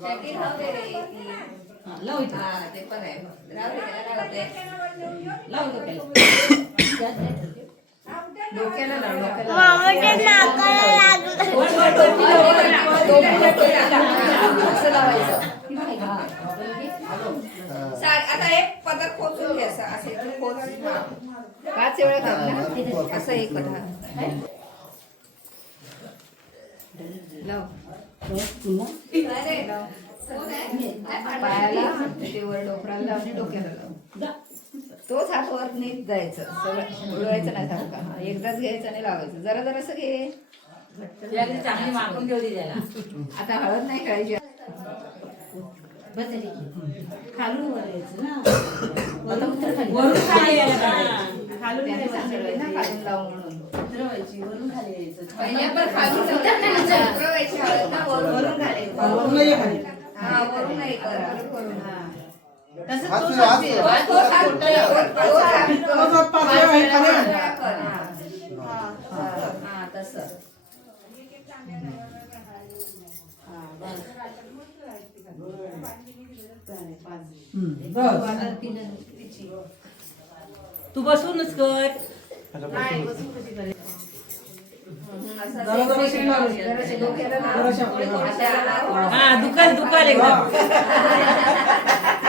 ते पण आहे डोक्याला आता एक पदर खोचून घे असं खोच 5 वेळा घातला असं एक पायाला वर डोकराला आणि डोक्याला लाव तोच हात वर नीट जायचं सगळं उडवायचं नाही सारखा एकदाच घ्यायचं आणि लावायचं जरा जरासं घे चांगली मापून घेऊ दे त्याला आता हळद नाही खायची खालून वरायचं ना वरून खाली खालून लावू म्हणून उतरवायची वरून खाली यायचं पहिल्या पण खालून उतरवायची हळद ना वरून घालायचं वरून नाही वरून तसं तसं तू बसूनच कर हा दुकान दुकान एकदम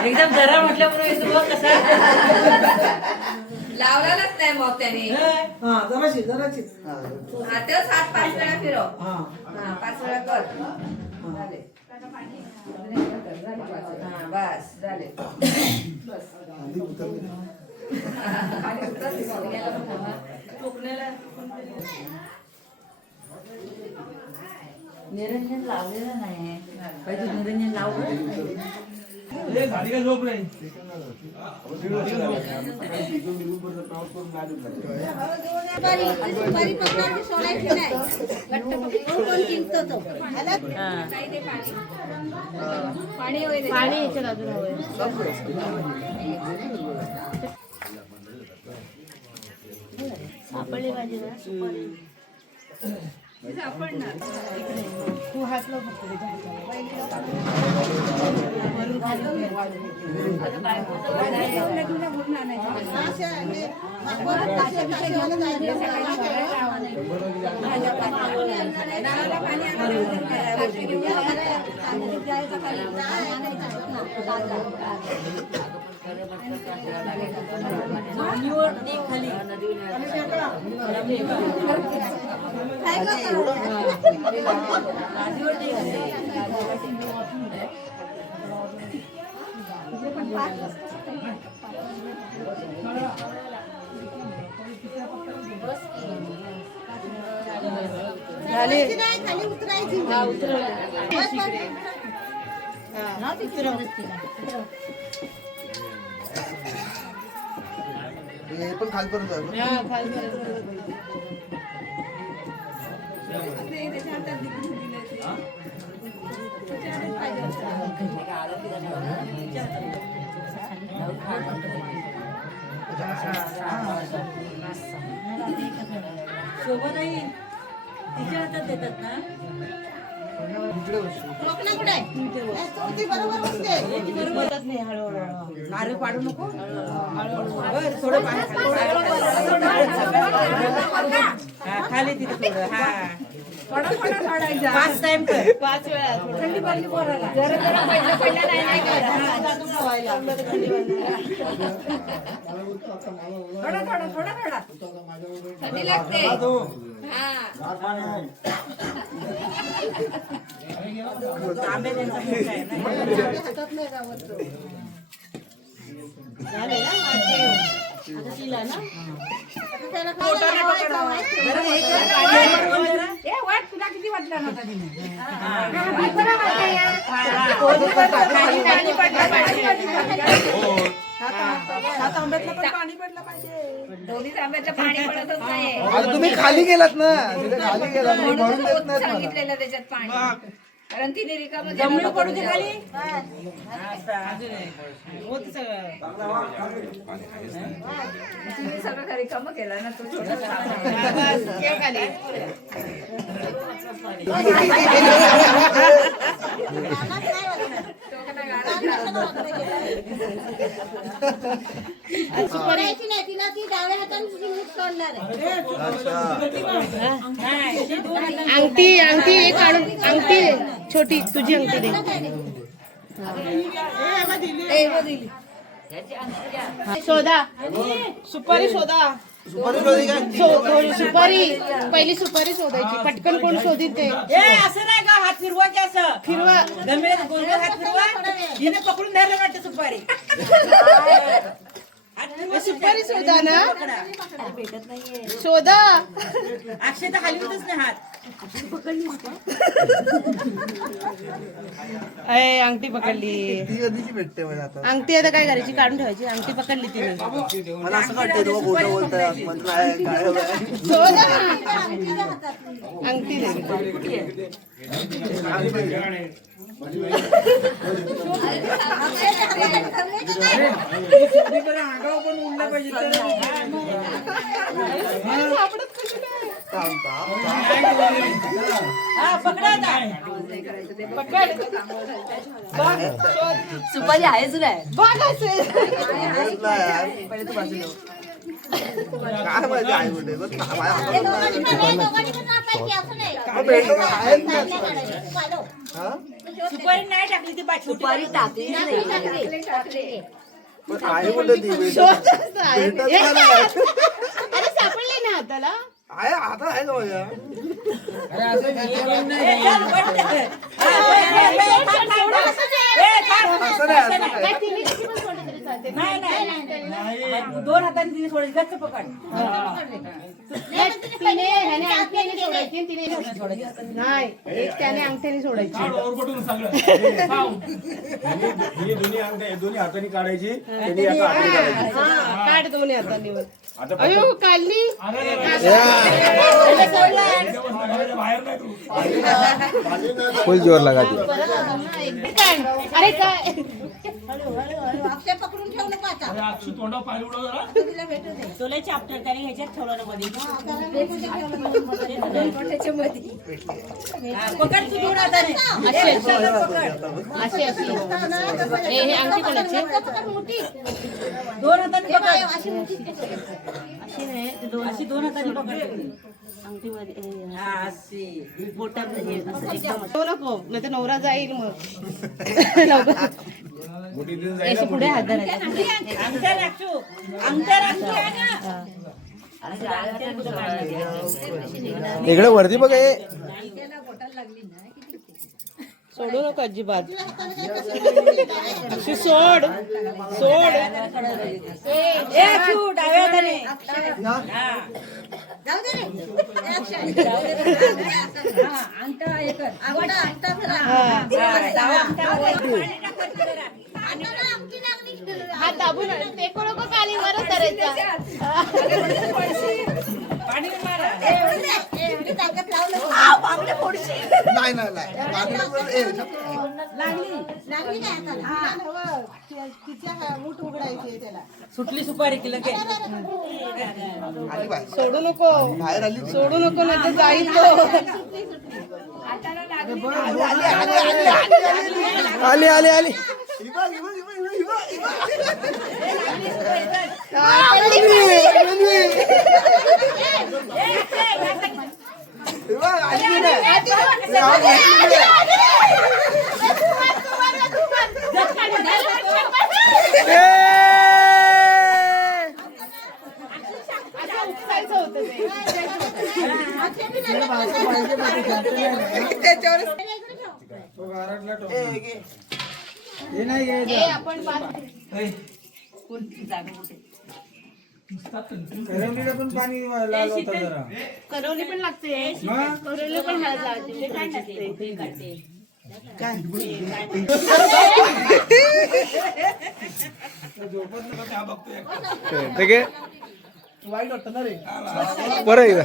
एकदम जरा म्हटल्यामुळे कसा लावलाच नाही मग त्याने जराशी तेच हात 5 वेळा फिरव 5 वेळा कर झाले बस झाले निरंजन लावलेलं नाही पाहिजे निरंजन लावलं पाणी याच्या बाजूला सापडली पाहिजे ना तू हात लाव फक्त खाली उतरायची पण खालपर्यंत शोभा नाही तिच्या हातात देतात ना नारळ पाडू नको थोडं खाली तिथे थोडं हा 5 टाइम कर 5 वेळा थंडी पडली पोराला जरा जरा पहिलं नाही कर थोडा थंडी लागते आंबे त्यांचा मोठा आहे आता तिला ना तुला किती वाटला नव्हता सात आंब्यातलं पण पाणी पडलं पाहिजे दोन्ही आंब्याचं पाणी पडतच नाही तुम्ही खाली गेलात ना खाली गेला म्हणून देत नाहीत मला सांगितलेलं त्याच्यात पाणी कारण तिने रिकामं जमिनी पडू दे खाली तिने सगळं रिकामं केलं ना तो छोटा करायची नाही तिला ती डाव्या हाताने मीठ तोडणार आहे. अंगठी अंगठी एक काढून अंगठी छोटी तुझी अंगठी दे शोधा सुपारी शोधा सुपारी पहिली सुपारी शोधायची पटकन कोण शोधित ते असं नाही का हात फिरवायचे असं फिरवा गमेल गोल गोल हात फिरवा हिने पकडून धरलं वाटतं सुपारी सुपारी शोधा ना शोधा अक्षय तर हलवतच नाही हात अय अंगठी पकडली ती कधीची भेटते मला आता अंगठी आता काय करायची काढून ठेवायची अंगठी पकडली तिने मला असं वाटतंय तुम्हाला खोटं बोलताय पण नाही काय शोधा अंगठी दे सुपारी आहेच नाही काय माहिती आई म्हणते बघ, माझ्या हातात नाही. दोघांनी पण नापायची, असं नाही. काय भेटलं का? आहे ना? पालो. हा? सुपारी नाही टाकली ती सुपारी टाकली पण आई म्हणते ती भेटत भेटत नाही ना. अरे सापडले ना हाताला आहे हातात आहे का माझ्या असं नाही असं नाही. काय तिने किती पण सोडलं तरी चालते. नाही दोन हाताने तिने सोडायची गच्च पकड तिने ह्याने अंगठ्याने सोडायची आणि तिने नाही एक त्याने अंगठ्याने सोडायची दोन्ही हाताने काढायची त्यांनी एका हाताने काढायची हा काढ दोन्ही हाताने वर. अयो काढली फुल जोर लगा दी अरे काय अक्षय पकडून ठेवू नको आता. तिला भेटू दे. तुला चाप्टर त्याने ह्याच्यात ठेवलं ना मध्ये पकड तू दोन हाताने अशी अशी हे अंगठी कोणाची दोन हाताने पकड अशी मोठी अशी दोन हाताने पकड तो नको नाही तर नवरा जाईल मग लवकर याच्या पुढे हात धरायचा अंगठ्या राखू अंगठ्या राखू इकडे वरती बघ हे. सोडू नको अजिबात अशी सोड सोड ए अक्षू डाव्या हाताने जाऊ दे रे. अक्षय. अंगठा हे कर आवडा, अंगठा फिरा. अंगठाला अंगठी लागली. हात दाबून टेको नको खाली वरच धरायचा पाणी मारा एवढी ताकद लावलं. नाही नाही नाही लागली काय हाताला? तिच्या मूठ उघडायची त्याला. सुटली सुपारी की लगेच आली बाय. सोडू नको बाहेर आली सोडू नको नाही तर जाईल तो आली आली आली उपसायचं होतं ते आपण करवली पण लागते करवली पण हळद लावते काय लागते ठीक आहे वाईट वाटत ना रे बरं एकदा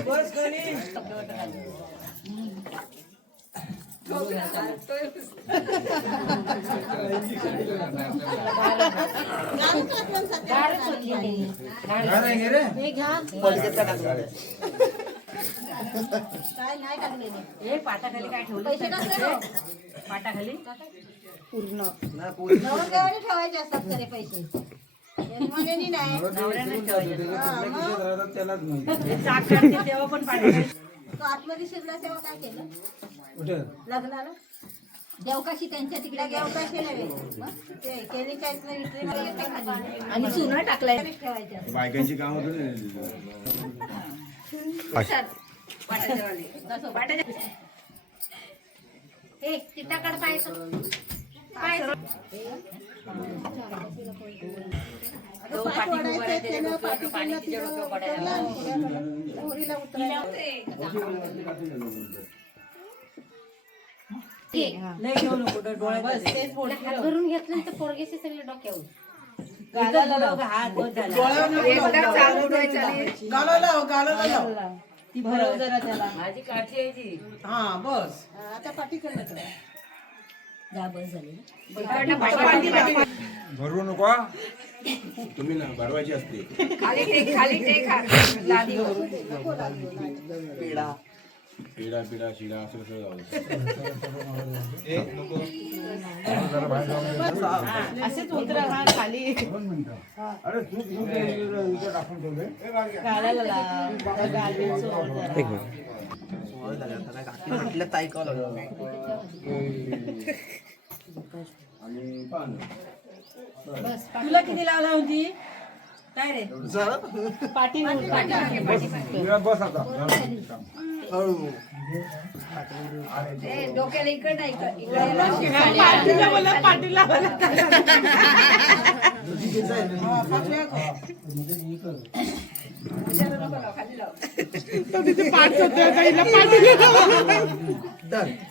काय नाही टाकलेले हे पाटाखाली काय ठेवलं पैसे टाकले हो. पाटाखाली पूर्ण नवरदेवाने ठेवायचे असतात तरी पैसे जन्मदिनी नाही नवऱ्याने ठेवायचे त्यालाच माहिती. हे चाक काढते तेव्हा पण पाटाखाली तो आतमध्ये शिरला तेव्हा काय केलं कुठं लग्नाला देवकाशी त्यांच्या तिकडे देवकाशी नव्हे ते केळीच्या इथनं विक्रीमध्ये येते खाली. आणि चुना टाकलाय ठेवायचे असतात. बायकांची कामं थोडी. ए तिथाकडे पाहायचं तो पाठी उभा राहते ते डोक्यावर पाणी तिच्या डोक्यावर पडायला लय घेऊ नको डोळ्यात भरून घेतलं तर पोरगेचे सगळे डोक्यावर हात बस झाला एकदा चालू उडवायचं आणि ती भरव जरा त्याला माझी काठी आहे ती आता पाठी करणार भरवू नको हा. तुम्ही ना भरवायची असते. खाली टेक लादीवर. पिढा शिडा असं कसं जाऊ. असेच उतरा खाली अरे तू इथं टाकून ठेवले. घालायला आणि पान. तुला किती लावला होती काय रे पाठी बस आता. ए, डोक्याला इकडं नाही इकडे पाठीला बोला पाठीला बोला तो तिथे पाठ होते हिला पाठीला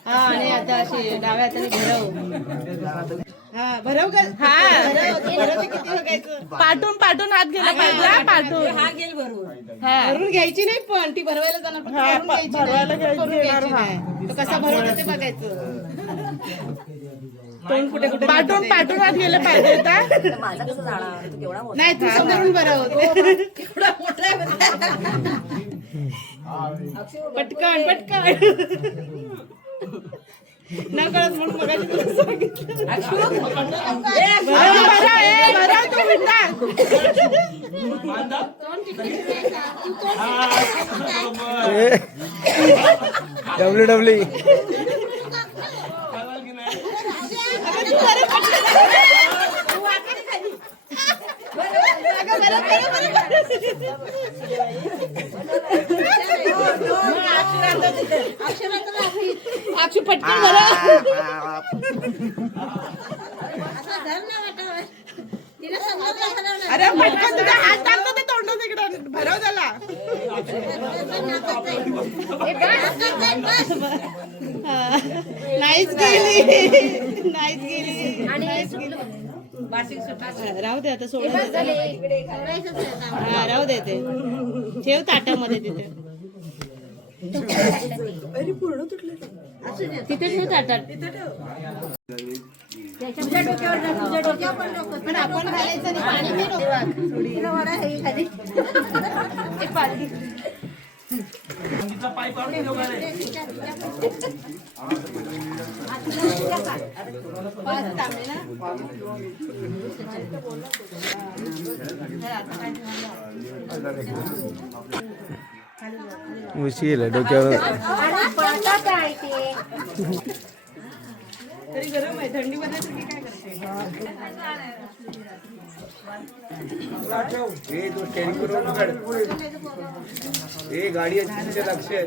हा आणि आता अशी डाव्या हाताने भरव हा भरव का हा भरव किती बघायचं पाठून हात गेला पाहिजे पाठून हा गेल भरून भरून घ्यायची नाही पण ती भरवायला जाणार पण भरवायला घ्यायची तो कसा भरवला ते बघायचं तोंड कुठे पाठून हात गेलं पाहिजे माझा कसं जाणार तू केवढा मोठा नाही तू समोरून भरव केवढा मोठा आहे पटकन न कळत म्हणून मगाशी तुला सांगितलं भरव तू बिंदा डब्ल्यू अक्षु पटकन भरव अरे पटकन तुझा हात टाकतो ते तोंडात इकडं भरव त्याला नाहीच गेली राहू दे आता सोडून राहू दे ते ठेव ताटामध्ये तिथे तिथे ठेव ताटात तुझ्या डोक्यावर पण आपण घालायचं नाही पाणी नाही डोक्यात. मुश्किल आहे डोक्यावर तरी गरम आहे थंडीमध्ये तुम्ही काय करते हे तो स्टँड करून उघड. हे गाडी आहे तिथे लक्ष आहे.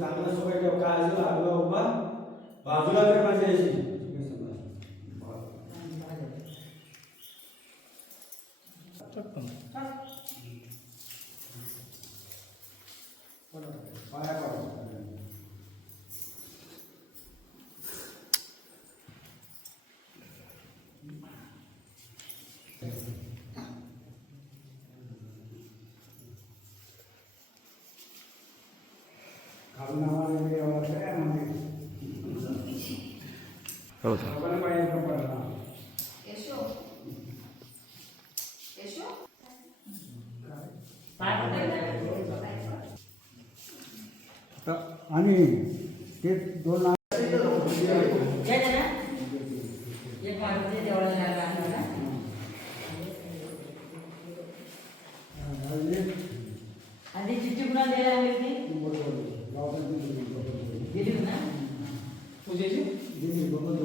चांगला सवय ठेव काय असेल आपला उभा बाजूला तर माझ्या यायची आणि ते दोन एक मारुती देवळाला लागला आणि चिठ्ठी पुन्हा द्यायला हवी होती दिली ना पूजेची दोन